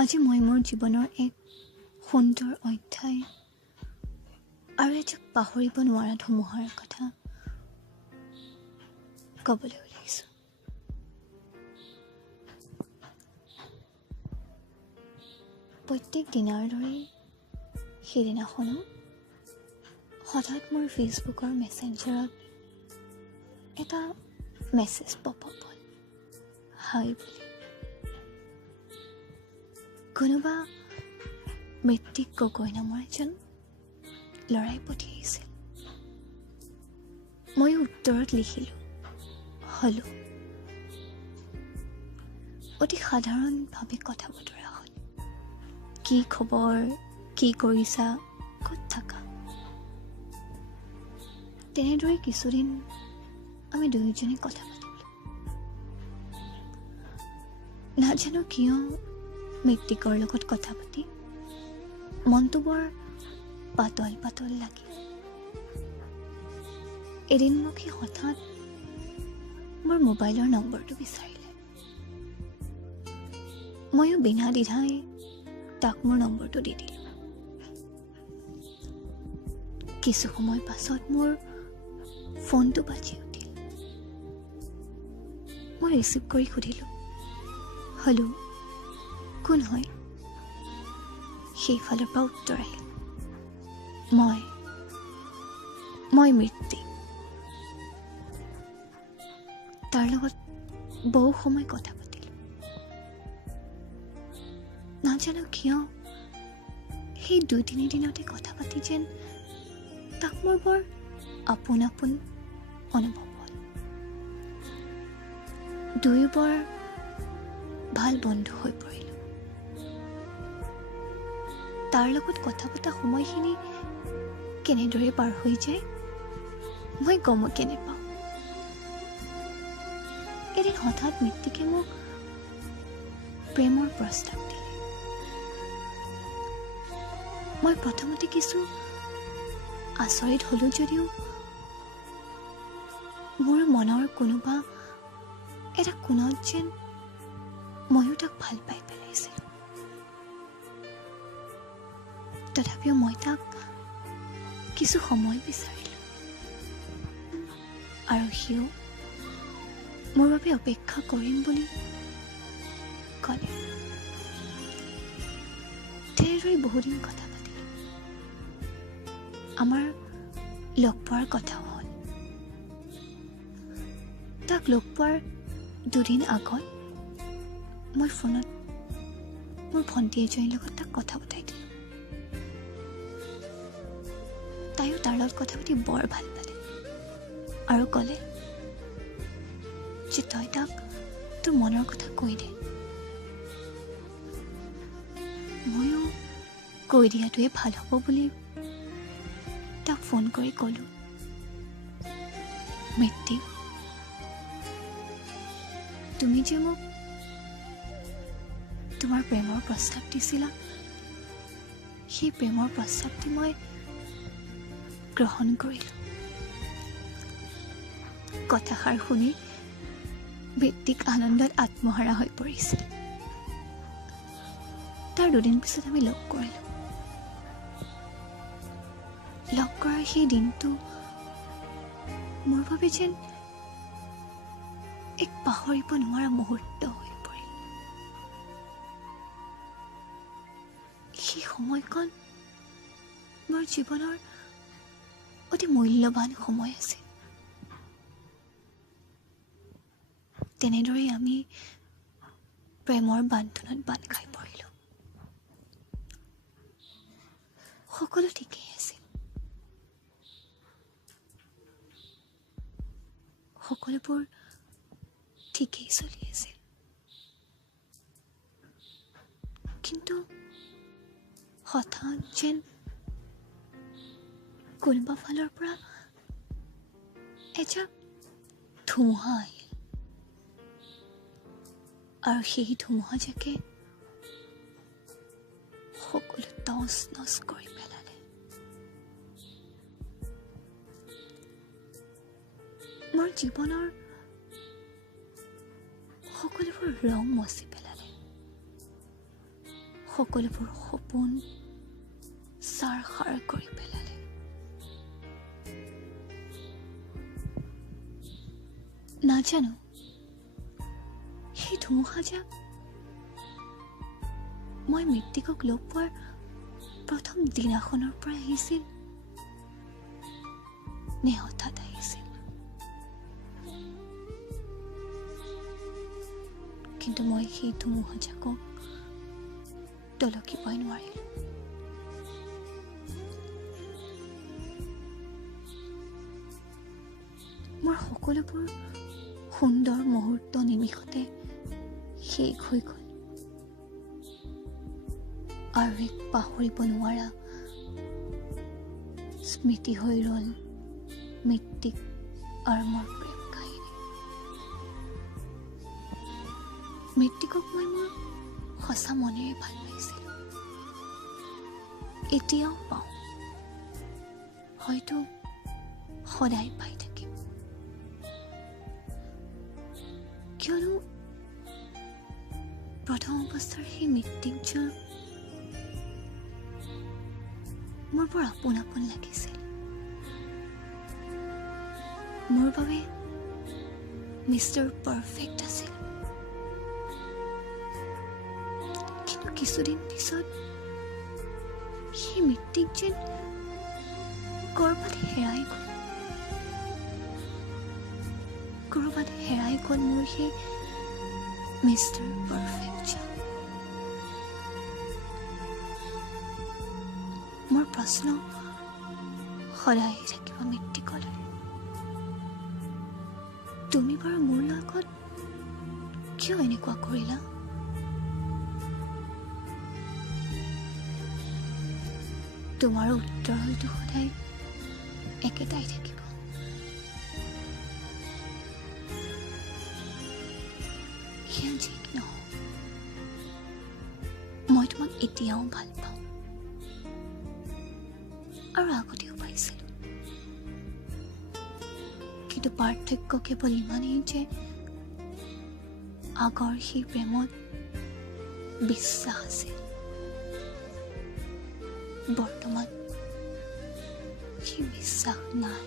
আজি মই মোৰ জীৱনৰ এক সুন্দৰ অধ্যায় আৰু এজাক পাহৰিব নোৱাৰা ধুমুহাৰ কথা ক'বলৈ ওলাইছোঁ। প্ৰত্যেক দিনাৰ দৰেই সেইদিনাখনো হঠাৎ মোৰ ফেচবুকৰ মেছেঞ্জাৰত এটা মেছেজ পপ আপ হ'ল, হাই বুলি। কোনোবা মৃত্তিক গগৈ নামৰ এজন ল'ৰাই পঠিয়াইছিল। মই উত্তৰত লিখিলোঁ, হেল্ল'। অতি সাধাৰণভাৱে কথা বতৰা হ'ল। কি খবৰ, কি কৰিছা, ক'ত থাকা? তেনেদৰে কিছুদিন আমি দুয়োজনে কথা পাতিলোঁ। নাজানো কিয় মৃত্তিকৰ লগত কথা পাতি মনটো বৰ পাতল পাতল লাগিল। এদিন মোক সি হঠাৎ মোৰ মোবাইলৰ নম্বৰটো বিচাৰিলে। ময়ো বিনা দ্বিধাই তাক মোৰ নম্বৰটো দি দিলোঁ। কিছু সময় পাছত মোৰ ফোনটো বাজি উঠিল। মই ৰিচিভ কৰি সুধিলোঁ, হেল্ল', কোন হয়? সেইফালৰ পৰা উত্তৰ আহিল, মই মৃত্তিক। তাৰ লগত বহু সময় কথা পাতিলোঁ। নাজানো কিয় সেই 2-3 দিনতে কথা পাতি যেন তাক মোৰ বৰ আপোন আপোন অনুভৱ হ'ল। দুয়ো বৰ ভাল বন্ধু হৈ পৰিলোঁ। তাৰ লগত কথা পতা সময়খিনি কেনেদৰে পাৰ হৈ যায় মই গমকে নেপাওঁ। এদিন হঠাৎ মৃত্তিকে মোক প্ৰেমৰ প্ৰস্তাৱ দিলে। মই প্ৰথমতে কিছু আচৰিত হ'লো যদিও মোৰ মনৰ কোনোবা এটা কোণত যেন ময়ো তাক ভাল পাই পেলাইছিলোঁ। তথাপিও মই তাক কিছু সময় বিচাৰিলোঁ আৰু সিও মোৰ বাবে অপেক্ষা কৰিম বুলি ক'লে। তেনেদৰে বহুদিন কথা পাতিলোঁ। আমাৰ লগ পোৱাৰ কথাও হ'ল। তাক লগ পোৱাৰ 2 দিন আগত মই ফোনত মোৰ ভণ্টি এজনীৰ লগত তাক কথা পতাই দিলোঁ। তাইও তাৰ লগত কথা পাতি বৰ ভাল পালে আৰু ক'লে যে তই তাক তোৰ মনৰ কথা কৈ দে। ময়ো কৈ দিয়াটোৱে ভাল হ'ব বুলি তাক ফোন কৰি ক'লোঁ, মৃত্তিক, তুমি যে মোক তোমাৰ প্ৰেমৰ প্ৰস্তাৱ দিছিলা, সেই প্ৰেমৰ প্ৰস্তাৱটি মই গ্ৰহণ কৰিলোঁ। কথাষাৰ শুনি মৃত্তিক আনন্দত আত্মহাৰা হৈ পৰিছিল। তাৰ 2 দিন পিছত আমি লগ কৰিলোঁ। লগ কৰাৰ সেই দিনটো মোৰ বাবে যেন এক পাহৰিব নোৱাৰা মুহূৰ্ত হৈ পৰিল। সেই সময়কণ মোৰ জীৱনৰ অতি মূল্যৱান সময় আছিল। তেনেদৰেই আমি প্ৰেমৰ বান্ধোনত বান্ধ খাই পৰিলোঁ। সকলো ঠিকেই আছিল। সকলোবোৰ ঠিকেই চলি আছিল। কিন্তু হঠাৎ যেন কোনোবা ফালৰ পৰা এজাক ধুমুহা আহিল আৰু সেই ধুমুহাজাকে সকলো তছ নছ কৰি পেলালে। মোৰ জীৱনৰ সকলোবোৰ ৰং মচি পেলালে। সকলোবোৰ সপোন ছাৰ কৰি পেলালে। নাজানো সেই ধুমুহাজাক মই মৃত্যুকক লগ পোৱাৰ প্ৰথম দিনাখনৰ পৰা আহিছিল নে হঠাৎ আহিছিল, কিন্তু মই সেই ধুমুহাজাকক টলকিবই নোৱাৰিলো। মোৰ সকলোবোৰ সুন্দৰ মুহূৰ্ত নিমিষতে শেষ হৈ গ'ল, আৰু এক পাহৰিব নোৱাৰা স্মৃতি হৈ ৰ'ল মৃত্যুক আৰু মোৰ প্ৰেম কাহিনী। মৃত্যুকক মই মোৰ সঁচা মনেৰে ভাল পাইছিলোঁ, এতিয়াও পাওঁ, হয়তো সদায় পাই থাকিম, কিয়নো প্ৰথম অৱস্থাৰ সেই মৃত্যুঞ্জয় মোৰ বৰ আপোন আপোন লাগিছিল। মোৰ বাবে মিষ্টাৰ পাৰফেক্ট আছিল, কিন্তু কিছুদিন পিছত সেই মৃত্যুক যেন ক'ৰবাত হেৰাই গ'ল মোৰ সেই মিষ্টাৰ পাৰফেক্ট। মোৰ প্ৰশ্ন সদায় থাকিব মৃত্যুকলৈ, তুমি বাৰু মোৰ লগত কিয় এনেকুৱা কৰিলা? তোমাৰ উত্তৰ হয়তো সদায় একেটাই থাকিব, সেয়া যি কি নহওক, মই তোমাক এতিয়াও ভাল পাওঁ আৰু আগতেও পাইছিলোঁ, কিন্তু পাৰ্থক্য কেৱল ইমানেই যে আগৰ সেই প্ৰেমত বিশ্বাস আছিল, বৰ্তমান সেই বিশ্বাস নাই।